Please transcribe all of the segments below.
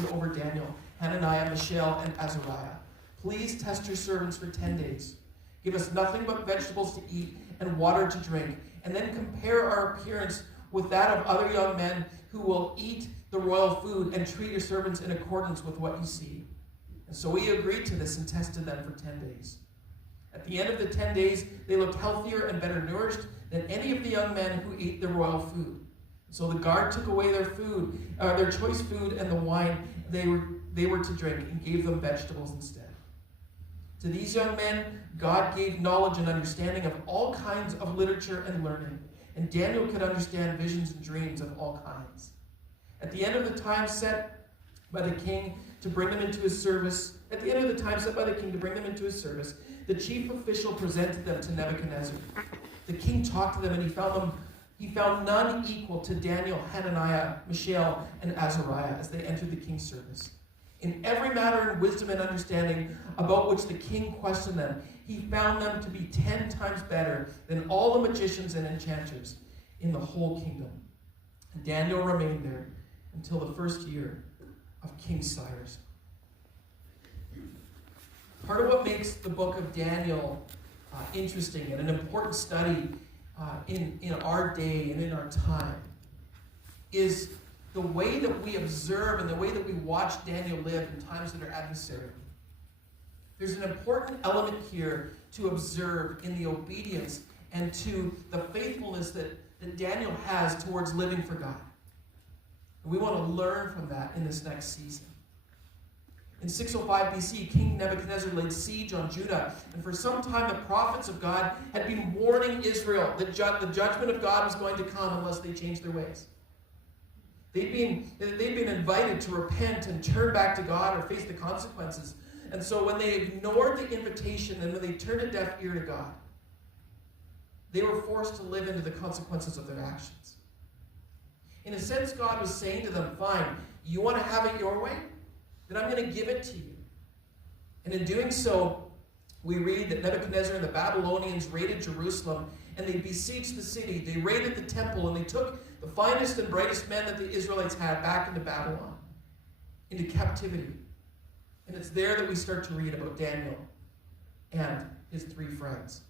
stood over Daniel, Hananiah, Mishael, and Azariah. Please test your servants for 10 days. Give us nothing but vegetables to eat and water to drink, and then compare our appearance with that of other young men who will eat the royal food, and treat your servants in accordance with what you see. And so we agreed to this and tested them for 10 days. At the end of the 10 days, they looked healthier and better nourished than any of the young men who ate the royal food. So the guard took away their food, their choice food, and the wine they were to drink, and gave them vegetables instead. To these young men, God gave knowledge and understanding of all kinds of literature and learning, and Daniel could understand visions and dreams of all kinds. At the end of the time set by the king to bring them into his service, the chief official presented them to Nebuchadnezzar. The king talked to them, and he found none equal to Daniel, Hananiah, Mishael, and Azariah as they entered the king's service. In every matter in wisdom and understanding about which the king questioned them, he found them to be 10 times better than all the magicians and enchanters in the whole kingdom. And Daniel remained there until the first year of King Cyrus. Part of what makes the book of Daniel interesting and an important study in our day and in our time is the way that we observe and the way that we watch Daniel live in times that are adversarial. There's an important element here to observe in the obedience and to the faithfulness that Daniel has towards living for God. And we want to learn from that in this next season. In 605 BC, King Nebuchadnezzar laid siege on Judah, and for some time the prophets of God had been warning Israel that the judgment of God was going to come unless they changed their ways. They'd been invited to repent and turn back to God or face the consequences. And so when they ignored the invitation and when they turned a deaf ear to God, they were forced to live into the consequences of their actions. In a sense, God was saying to them, fine, you want to have it your way? Then I'm going to give it to you. And in doing so, we read that Nebuchadnezzar and the Babylonians raided Jerusalem, and they besieged the city. They raided the temple, and they took the finest and brightest men that the Israelites had back into Babylon, into captivity. And it's there that we start to read about Daniel and his 3 friends.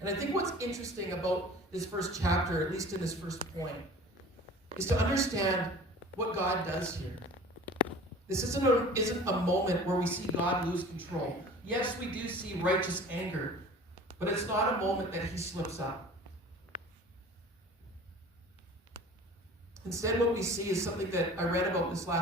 And I think what's interesting about this first chapter, at least in this first point, is to understand what God does here. This isn't a moment where we see God lose control. Yes, we do see righteous anger, but it's not a moment that he slips up. Instead, what we see is something that I read about this last